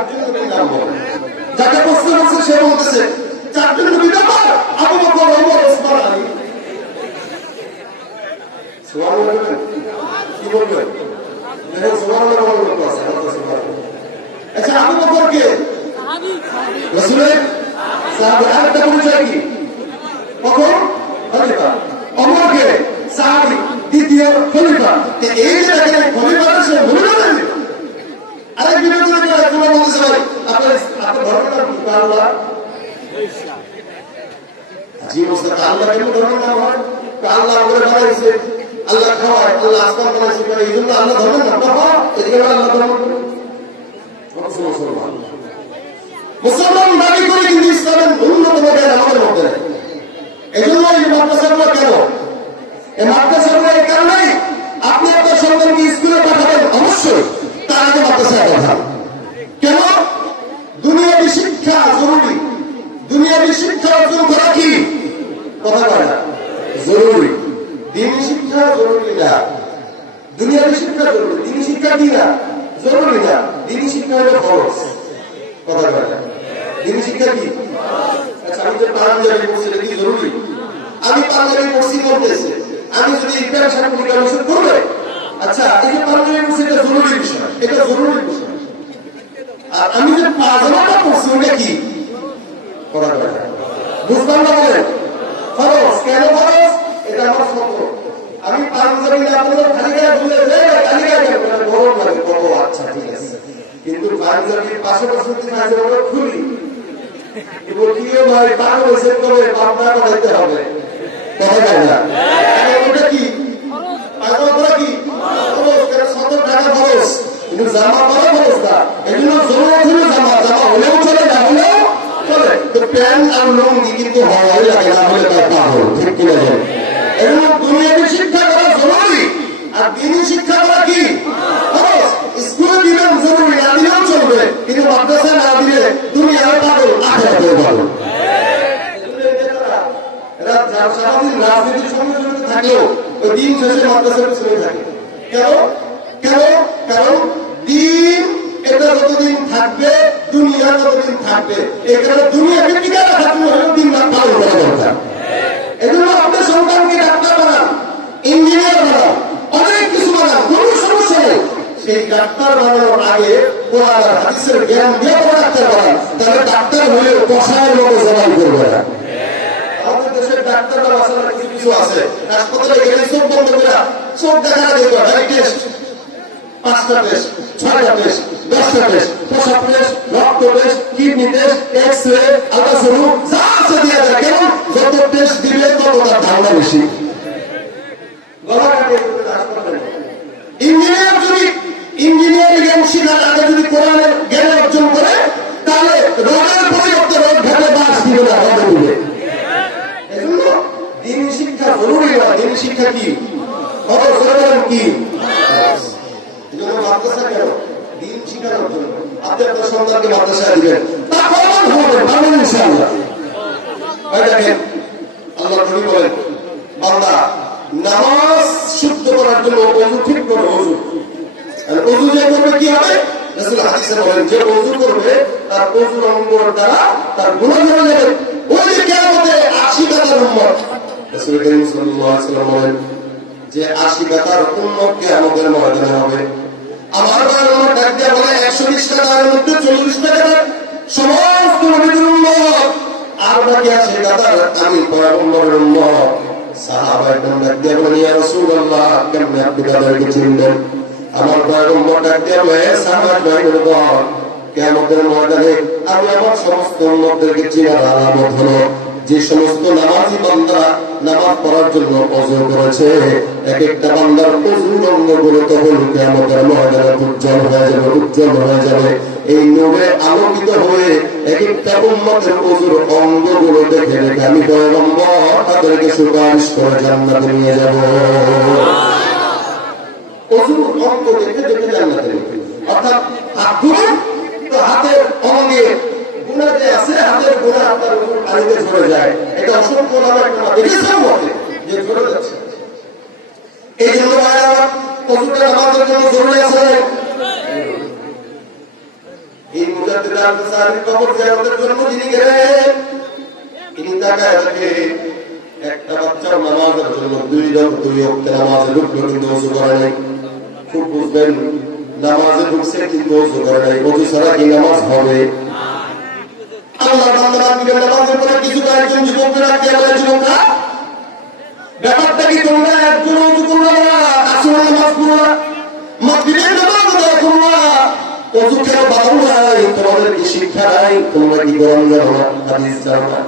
চারজন নবীর নাম বলেন। যাকে প্রশ্ন করছে সে বলতেছে চারজন নবীর নাম আবু বকর, ওমর, ওসমান, আলী। সুবহানাল্লাহ কি বলবেন? দেখেন সুবহানাল্লাহ বলার লোক আছে। আচ্ছা আবু বকর কে? রাসূলের সাহাবী। আরেকটা পরিচয় কি? কখন? খলিফা। ওমর কে? সাহাবী, দ্বিতীয় খলিফা। এই যে দেখেন খলিফা সে ভুলে গেলেন। আরেক বিরোধী করে তোমরা বলতেছে ভাই আপনার ধর্মের নাম কি? আল্লাহ। জি মুস্তাক আল্লাহ কেন ধর্মের নাম হয়? আল্লাহ বলে বানাইছে, আল্লাহ খাওয়ায়, আল্লাহ আসমান বানাইছে, এই জন্য আল্লাহ ধর্মের নাম না। এদিকে আল্লাহ ধর্ম মুসলমান দাবি করে কিন্তু ইসলামের ন্যূনতম জ্ঞান আমাদের মধ্যে নেই। এই জন্য এই মাদ্রাসাগুলো কেন? এই মাদ্রাসাগুলো এই কারণেই আপনি আপনার সন্তানকে স্কুলে পাঠাবেন, অবশ্যই তার আগে মাদ্রাসায় পাঠান। কেন? দুনিয়াবী শিক্ষা জরুরি। দুনিয়াবী শিক্ষা অর্জন করা কি কথা বলে না জরুরি। দিনী শিক্ষা জরুরি না। দুনিয়াবী শিক্ষা জরুরি, দিনী শিক্ষা কি না জরুরি না। দিনী শিক্ষা হলো খরচ কথা বলে না। দিনী শিক্ষা কি? আচ্ছা আমি তো পাঞ্জাবি পড়ছি, এটা কি জরুরি? আমি পাঞ্জাবি পড়ছি বলতেছে, আমি যদি ইন্টার সার্টিফিকেট অনুসরণ করবে, আচ্ছা এই যে পাঞ্জাবি পড়ছি এটা জরুরি বিষয়, এটা জরুরি বিষয়। আর আমি যে পাজামাটা পড়ছি ওটা কি করা যায় না। বুঝলাম না বলেন? খরচ। কেন খরচ? এটা আমার শব্দ। আমি পাঞ্জাবি না পড়লে খালি গায়ে ভুলে যাই, খালি গায়ে গরম লাগে, বড় আচ্ছা ঠিক আছে। কিন্তু পাঞ্জাবির পাশাপাশি পাঞ্জাবিটা খুলি এবার কি ভাই পাগল হয়েছে করে পাবনা করাইতে হবে কথা যায় না। ওটা কি পায়জামা পরা কি খরচ? কেন 70 টাকা খরচ, কিন্তু জামা পরা খরচ না। এই জন্য জরুরত হলে জামা, জামা হলেও চলে না হলেও চলে, তো প্যান্ট আর লুঙ্গি কিন্তু হওয়াই লাগে না হলে তার পাগল, ঠিক কিনা যায়। এই জন্য দুনিয়াবী শিক্ষা করা জরুরি, আর দিনী শিক্ষা করা কি খরচ। স্কুলে দিবেন জরুরি, না দিলেও চলবে, কিন্তু মাদ্রাসায় না দিলে দুনিয়ার পাগল আখেরাতের পাগল। সারাদিন রাজনীতির সঙ্গে জড়িত থাকলেও ওই দিন শেষে মাদ্রাসার পিছনে থাকে। কেন? কেন? কারণ দিন এটা যতদিন থাকবে, দুনিয়া যতদিন থাকবে, এখানে দুনিয়াকে টিকে রাখার জন্য দিন রাত পালন করা দরকার। এই জন্য আপনার সন্তানকে ডাক্তার বানান, ইঞ্জিনিয়ার বানান, অনেক কিছু বানান, কোন সমস্যা নেই। সেই ডাক্তার বানানোর আগে কোরআন আর হাদিসের জ্ঞান দিয়ে ডাক্তার বানান, তাহলে ডাক্তার হলেও কষায়ের মতো জবান করবে না। আমাদের দেশের ডাক্তাররা আসলে কিছু কিছু আছে, হাসপাতালে গেলে চোখ বন্ধ করে চোখ দেখা দেখবে, টেস্ট 5টা টেস্ট, 6টা টেস্ট, 10টা টেস্ট, প্রসাব টেস্ট, রক্ত test, kidney test, x-ray, ultrasound যা আছে দিয়ে যায়। কেন? যত টেস্ট দিলে তত তার ধারণা বেশি। গলা কাটিয়ে হাসপাতালে ইঞ্জিনিয়ার যদি ইঞ্জিনিয়ারিং জ্ঞান শিখার আগে যদি কোরআনের জ্ঞান অর্জন করে, তাহলে রোগের পরিবর্তে রোগ ঘটে বাস দিবে না, রোগে দিবে। এজন্য দিনী শিক্ষা জরুরি না। দিনী শিক্ষা কি খরচ কি? এজন্য মাদ্রাসা কেন? দিন শিখানোর জন্য। আপনি আপনার সন্তানকে মাদ্রাসায় দিবেন, তা কখন হবে? পাবেন ইনশাআল্লাহ। দেখেন আল্লাহ নবী বলেন, বান্দা নামাজ শুদ্ধ করার জন্য ওযু ঠিক করে ওযু। আর ওযু যে করবে কি হবে? রাসূল হাদিসে বলেন, যে ওযু করবে তার ওযুর অঙ্গর দ্বারা তার গুনাহ ঝরে যাবে। ওই যে কিয়ামতে 80 কাতার উম্মত, রাসূল করিম সাল্লাল্লাহু আলাইহি ওয়াসাল্লাম বলেন যে 80 কাতার উম্মত কিয়ামতের ময়দানে হবে। আমার উম্মত ডাক দিয়ে বলে 120 কাতারের মধ্যে 40 কাতার সমস্ত নবীর উম্মত, আর বাকি আছে কাতার আমি পয়গম্বরের উম্মত। সাহাবায়ে কেরাম ডাক দিয়ে বলেন, ইয়া রাসূলুল্লাহ, কেমনে আপনি তাদেরকে চিনলেন? আমার পয়গম্বর ডাক দিয়ে বলে, সাহাবায়ে কেরাম কিয়ামতের ময়দানে আমি আমার সমস্ত উম্মতদেরকে চিনার আলামত হলো যে সমস্ত নামাজি বান্দা নামাজ পড়ার জন্য ওযু করেছে, এক একটা বান্দার ওযুর অঙ্গগুলো তখন কিয়ামতের ময়দানে উজ্জ্বল হয়ে যাবে, উজ্জ্বল হয়ে যাবে। এই নূরে আলোকিত হয়ে এক একটা উম্মতের ওযুর অঙ্গগুলো দেখে দেখে আমি পয়গম্বর তাদেরকে সুপারিশ করে জান্নাতে নিয়ে যাব। ওযুর অঙ্গ দেখে দেখে জান্নাতে নিয়ে, অর্থাৎ হাতগুলো তো হাতের অঙ্গে গুনাহ যে আছে, হাতের গুনাহ আপনার উপর পানিতে ঝরে যায়, এটা অসংখ্য নামে একটা দেখেছেন বটে যে ঝরে যাচ্ছে। এই জন্য ওযুটা নামাজের জন্য জরুরি আছে। এই মুজাদ্দিদ আল-আনসারীর কবর জিয়ারতের জন্য যিনি গেলেন, তিনি তাকায় দেখে একটা বাচ্চার নামাজের জন্য দুই ওয়াক্ত নামাজে ঢুকলো কিন্তু ওযু করে নাই। খুব বুঝবেন, নামাজে ঢুকছে কিন্তু ওযু করে নাই। ওযু ছাড়া কি নামাজ হবে? আল্লাহ বান্দারা দিবেন নামাজের পরে কিছু কয়েকজন যুবকরা কি বলে, যুবকরা ব্যাপারটা কি তোমরা একজন ওযু করবে না, আসরের নামাজ পড়ো না, মাগরিবের নামাজ আদায় করো না, ওযু কেন বারণ নাই, তোমাদের কি শিক্ষা নাই, তোমরা কি কোরআন জানো না, হাদিস জানো না?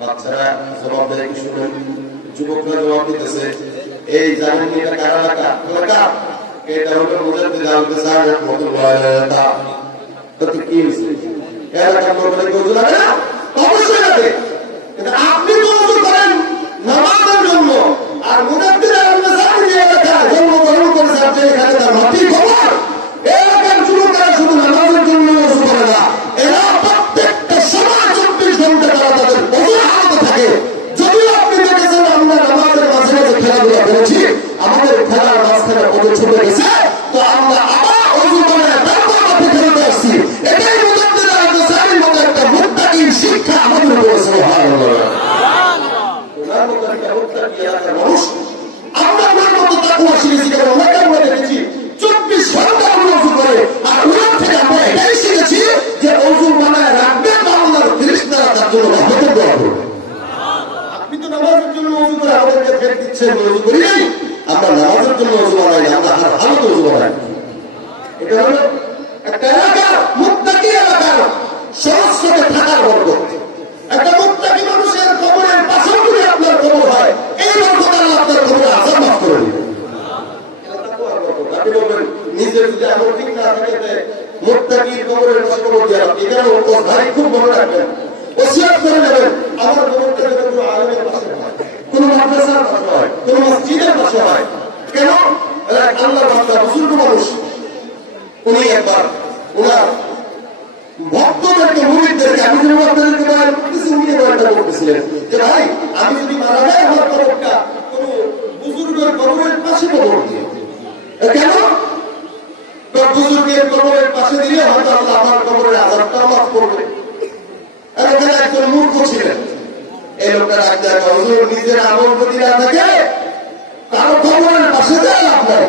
বাচ্চারা জবাব দেয় কি শুনেন, যুবকরা জবাব দিতেছে, এই জানেন এটা কার এলাকা? এলাকা এটা হলো মুজাদ্দিদ আল-আনসারী রাহমাতুল্লাহ আলাইহি। তো কি হইছে? এলাকার লোকেরা কি ওযু লাগে না? অবশ্যই লাগে। কিন্তু আপনি তো ওযু করেন নামাজের জন্য, আর মুজাদ্দিদ আল-আনসারী যে এলাকা জন্মগ্রহণ করেছে আপনি এখানে তার মাটি খবর, এলাকার যুবকরা শুধু নামাজের জন্য ওযু করে না, এরা প্রত্যেকটা সময় 24 ঘন্টা তারা তাদের ওযু হাতে থাকে। যদিও আপনি দেখেছেন আমরা নামাজের মাঝে মাঝে খেলাধুলা করেছি, আমাদের খেলার মাঝখানে ওযু ছুটে গেছে, তো আমরা আবার ওযু করে তারপর মাঠে খেলতে আসছি। এটাই মুজাদ্দিদ আল-আনসারীর মতো একটা মুত্তাকির শিক্ষা আমাদের উপর। সুবহানাল্লাহ। ওনার মতো একটা মুত্তাকি এলাকার মানুষ, আমরা ওনার মতো তাকওয়া শিখেছি কারণ ওনাকে আমরা দেখেছি 24 ঘন্টা ওযু করে, আর ওনার থেকে আমরা এটাই শিখেছি যে ওযু বানায় রাখবে তো আল্লাহর ফেরেশতারা তার জন্য রহমতের দোয়া করবে। আপনি তো নামাজের জন্য ওযু করে আমাদেরকে ফের দিচ্ছেন, ওযু করি নাই, আমরা নামাজের জন্য ওযু বানাই না, আমরা হার হালতে ওযু বানাই। এটা হলো একটা এলাকার মুত্তাকি এলাকার সংস্কৃতি থাকার বরকত। একটা মুত্তাকি মানুষের কবরের পাশে যদি আপনার কবর হয়, এই বরকত আল্লাহ আপনার কবরে আযাব মাফ করে দিবেন। আপনি বলবেন নিজের যদি আমল ঠিক না থাকে, মুত্তাকির কবরের পাশে কবর দেওয়া, এখানে ভাই খুব মনে রাখবেন, ওসিয়ত করে নেবেন, আমার কবরটা যেন কোনো আলেমের পাশে হয়, কোনো মাদ্রাসার পাশে হয়, কোনো মসজিদের পাশে হয়। কেন? আল্লাহর বান্দা বুজুর্গ মানুষ, উনি একবার ওনার ভক্তদেরকে মুরিদদেরকে, আমি যদি আপনাদেরকে বয়ান করতেছি, উনি বয়ানটা করতেছিলেন যে ভাই আমি যদি মারা যাই আমার কবরটা কোনো বুজুর্গের কবরের পাশে কবর দিয়ে। কেন? বুজুর্গের কবরের পাশে দিলে হয়তো আল্লাহ আমার কবরের আযাবটা মাফ করবে। এখানে একজন মূর্খ ছিলেন, এই লোকটা ডাক্তার হুজুর নিজের আমল প্রতি না থাকে কারো কবরের পাশে দেয় লাভ নাই,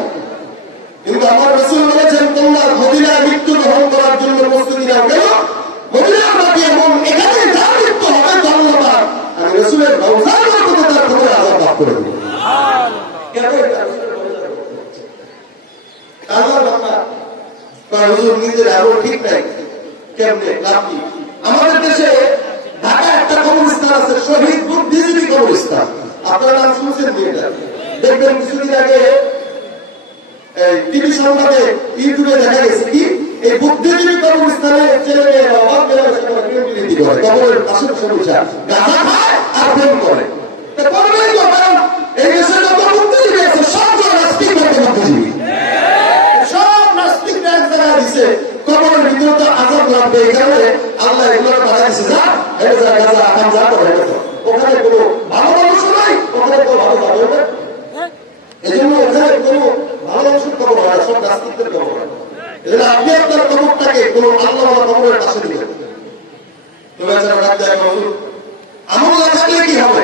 কিন্তু আমার রাসূল বলেছেন তোমরা মদিনায় মৃত্যু গ্রহণ করার জন্য প্রস্তুতি নাও। কেন? মদিনার মাটি এমন, এখানে যার মৃত্যু হবে তো আল্লাহ আমি রাসূলের রওজার মধ্যে তার কবরের আযাব মাফ করে দেব। কেন? আল্লাহর বান্দা হুজুর নিজের আমল ঠিক নাই, কেমনে লাভ কি? আমাদের দেশে ঢাকায় একটা কবরস্থান আছে, শহীদ বুদ্ধিজীবী কবরস্থান, আপনারা নাম শুনছেন? দেখবেন কিছুদিন আগে টিভি সংবাদে ইউটিউবে দেখা গেছে কি এই বুদ্ধিজীবী কবরস্থানে ছেলে মেয়েরা অবাক করে কবরের পাশে বসে বসে গাঁজা খায় আর প্রেম করে। এই দেশের যত বুদ্ধিজীবী আছে সব নাস্তিক বুদ্ধিজীবী, সব নাস্তিকরা এক জায়গায় দিচ্ছে কবরের ভিতরে তো আযাব লাগবে, এখানে আল্লাহ এগুলো পাঠাইছে, যা এটা যা গাঁজা আকাম যা করে ওখানে কোনো ভালো মানুষ নাই, ওখানে কোনো ভালো যাবে না, এই জন্য ওখানে কোনো ভালো মানুষের কবর হয়, সব নাস্তিকদের কবর হয়। এজন্য আপনি আপনার কবরটাকে কোনো আল্লাহ কবরের পাশে দিবেন। আমল না থাকলে কি হবে?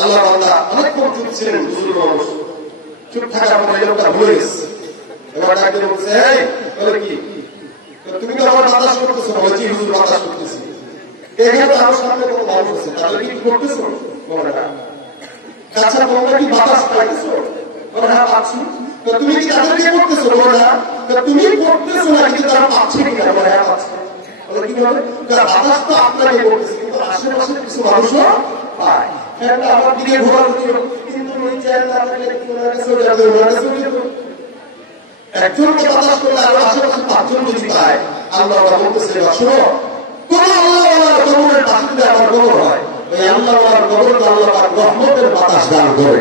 আল্লাহ বান্দা অনেকক্ষণ চুপ ছিলেন, বুজুর্গ মানুষ চুপ থাকার পরে এই লোকটা ভুলে গেছে, এবার ডাক্তার বলছে এই বলে কি তুমি তো আমার বাতাস করতেছো? বলছি হুজুর বাতাস করতেছি। এখানে তো আমার সামনে কত মানুষ আছে, তাহলে কি করতেছো? বলে না। আচ্ছা তোমরা কি বাতাস পাইতেছো? বলে হ্যাঁ পাচ্ছি। তো তুমি কি তাদেরকে করতেছো? বলে না। তুমি করতেছো না কিন্তু তারা পাচ্ছে কিনা? বলে হ্যাঁ পাচ্ছে। বলে কি বলে? বাতাস তো আপনাকে করতেছে কিন্তু আশেপাশে কিছু মানুষও পায়। ফ্যানটা আমার দিকে ঘোরানো কিন্তু একজনকে বাতাস করলে আরো আশেপাশে 5 জন যদি পায়, আল্লাহ বলতেছে শোনো, কোন আল্লাহওয়ালার কবরের পাশে যদি আমার কবর হয়, ওই আল্লাহওয়ালার কবরে আল্লাহ পাক রহমতের বাতাস দান করে।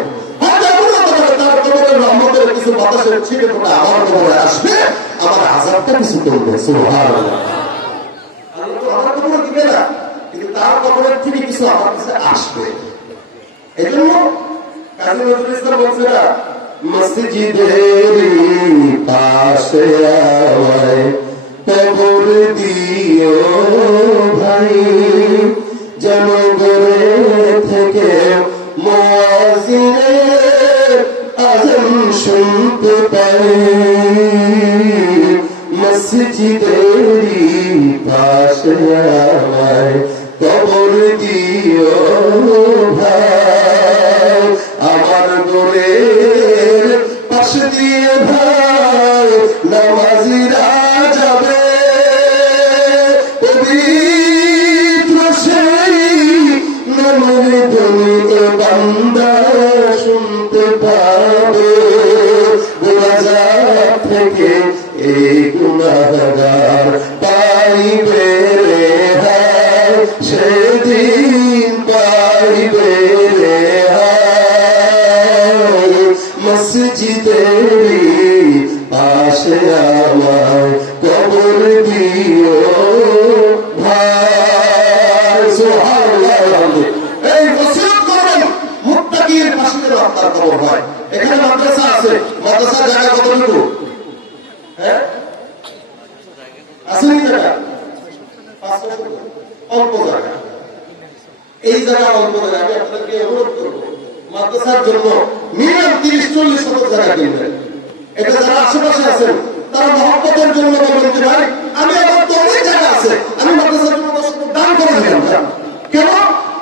তার কবরের রহমতের কিছু বাতাসের ছিটে ফোঁটা আমার কবরে আসবে, আমার আযাবটা কিছু করবে। সুবহানাল্লাহ। আল্লাহ তো আমার কবরে দিবে না, কিন্তু তার কবরের থেকে কিছু আমার কাছে আসবে। এই জন্য কাজী নজরুল ইসলাম বলছে না, মসজিদের পাশে আমায় দিও ভাই যেন ঘরে থেকে মুয়াজ্জিনের আযান শুনতে পাই মসজিদেরই পাশে আমায় কবর দিও ভাই আমার ঘরের পাশে দিয়ে ভাই নামাজিরা যাবে পবিত্র সেই নামের ধ্বনি বান্দা শুনতে পাবে গুনাহগার থেকে এই গুনাহগার পাইবে রেহাই সেদিন পাইবে রেহাই মসজিদেরই পাশে আমায় কবর দিও ভাই সুবহানাল্লাহ। এই ওসিয়ত করবেন মুত্তাকির পাশে যেন আপনার কবর হয়। এখানে মাদ্রাসা আছে, মাদ্রাসার জায়গা কতটুকু? হ্যাঁ আছে জায়গা অল্প জায়গা। এই জায়গা অল্প জায়গা আমি আপনাদেরকে অনুরোধ করবো মাদ্রাসার জন্য মিনিমাম 30-40 শতক জায়গা কিনবেন। এটা যারা আশেপাশে আছেন তারা মহব্বতের জন্য বলবেন যে ভাই আমি আমার তো অনেক জায়গা আছে, আমি মাদ্রাসার জন্য 10 শতক দান করে দিলাম। কেন?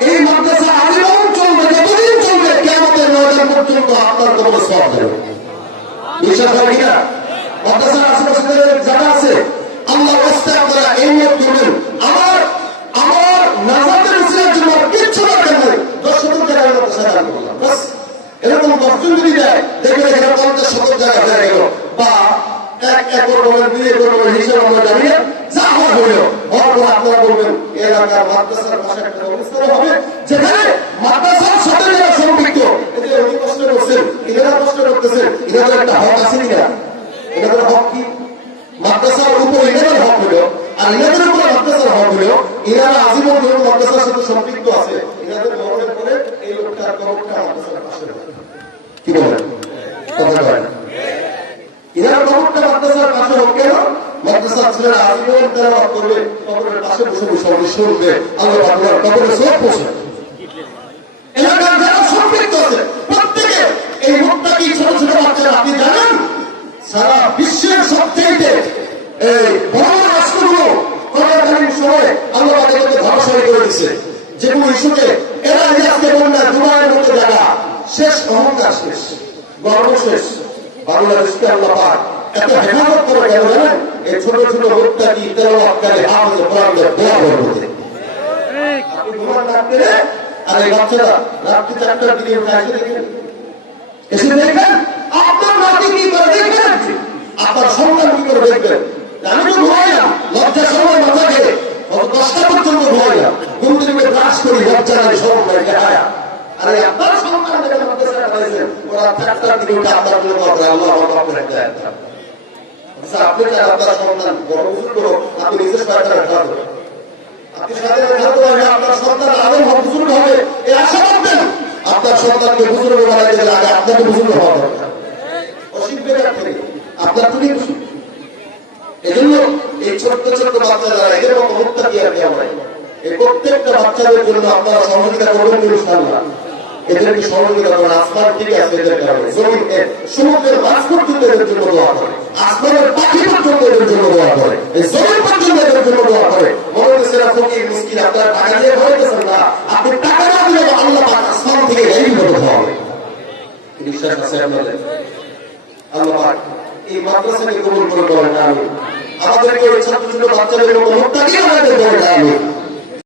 এই মাদ্রাসা আজীবন চলবে, যতদিন চলবে কিয়ামতের ময়দান পর্যন্ত আপনার কবরে সওয়াব দেবে। বিশ্বাস হয় কিনা? মাদ্রাসার আশেপাশে জায়গা আছে, আল্লাহর রাস্তায় আপনারা এই নিয়ত করবেন আমার নাজাতের উসিলার জন্য কিচ্ছু দরকার নেই, 10 শতক জায়গা মাদ্রাসা দান করলাম বাস। এরকম 10 জন যদি দেয় দেখবেন এখানে 50 শতক জায়গা হয়ে গেল, বা 1 একর বলেন 2 একর বলেন হিসাব আমরা জানিয়ে যা হওয়ার হইল হওয়ার পর আপনারা বলবেন এলাকার মাদ্রাসার পাশে একটা অনুষ্ঠান হবে যেখানে মাদ্রাসার সাথে যারা সম্পৃক্ত, এই যে উনি কষ্ট করছেন এনারা কষ্ট করতেছেন, এনাদের একটা হক আছে কিনা? এনাদের হক কি? মাদ্রাসার উপর এনাদের হক হলো আর এনাদের উপর মাদ্রাসার হক হলো এনারা আজীবন ধরে মাদ্রাসার সাথে সম্পৃক্ত আছে, এনাদের মরণের পরে এই লোকটার কবরটা মাদ্রাসার পাশে হবে। কি বলেন? কথা বলেন। এনার কবরটা মাদ্রাসার পাশে হোক কেন? মাদ্রাসার ছেলেরা আজীবন তেলাওয়াত করবে, কবরের পাশে বসে বসে উনি শুনবে, আল্লাহ আপনার কবরে সওয়াব পৌঁছে। এলাকার যারা সম্পৃক্ত আছে প্রত্যেকে এই মুত্তাকি ছোট ছোট বাচ্চারা, আপনি জানেন সারা বিশ্বের সবচেয়ে এই বড় রাষ্ট্রগুলো করোনাকালীন সময়ে আল্লাহ তাদেরকে ধরাশায়ী করে দিচ্ছে যেগুলো ইস্যুতে এরা আজকে বন্যা দুবাইয়ের মতো জায়গা শেষ, অহংকার শেষ, গর্ব শেষ। বাংলাদেশকে আল্লাহ পাক এত হেফাজত করে কেন জানেন? এই ছোট ছোট মুত্তাকি তেলাওয়াতকারী হাফেজ কোরআনের দোয়া করতে। আপনি ঘুমান রাখতে আর এই বাচ্চারা রাত্রি 4টার দিকে উঠে দেখেন, এসে দেখবেন আপনার নাতি কি করে দেখবেন, আপনার সন্তান কি করে দেখবেন। আমি তো ঘুমাই না, লজ্জা সময় মাথা খেয়ে 10টা পর্যন্ত ঘুমাই না, ঘুম থেকে ব্রাশ করি লজ্জা নাই সময় দেখায়। আরে আপনার সন্তান দেখে মাদ্রাসায় পাইছেন ওরা 4টার দিকে উঠে আপনার জন্য করে আল্লাহ আপনার একটা আপনি চান আপনার সন্তান বড় বুঝুর করো, আপনি নিজের সরকার রাখবেন, আপনি সাথে আপনার সন্তান আরো বুজুর্গ হবে এই আশা করবেন। আপনার সন্তানকে বুজুর্গ বানাইতে গেলে আগে আপনাকে বুজুর্গ হওয়া দরকার, অসুবিধা থেকে আপনার তুমি খুশি। এই জন্য এই ছোট্ট ছোট্ট বাচ্চারা এরকম মুত্তাকি আর কেউ নাই, এই প্রত্যেকটা বাচ্চাদের জন্য আপনারা সহযোগিতা করবেন ইনশাআল্লাহ। এদেরকে সহযোগিতা করেন, আসমান থেকে আসবে এদের কারণে, জমিনে সমুদ্রের মাছ পর্যন্ত এদের জন্য দোয়া করে, আসমানের পাখি পর্যন্ত এদের জন্য দোয়া করে, এই জমিন পর্যন্ত এদের জন্য দোয়া করে। মনে হচ্ছে না ফকির মিসকিন আপনারা টাকা দিয়ে ভরাইতেছেন না, আপনি টাকা না দিলে আল্লাহ পাক আসমান থেকে এই মতো খাওয়াবে। বিশ্বাস আছে আপনাদের? আল্লাহ পাক এই মাদ্রাসাকে কবুল করে বলেন আমিন। আমাদেরকে ওই ছোট ছোট বাচ্চাদের মতো মুত্তাকি বানাতে বলেন আমিন।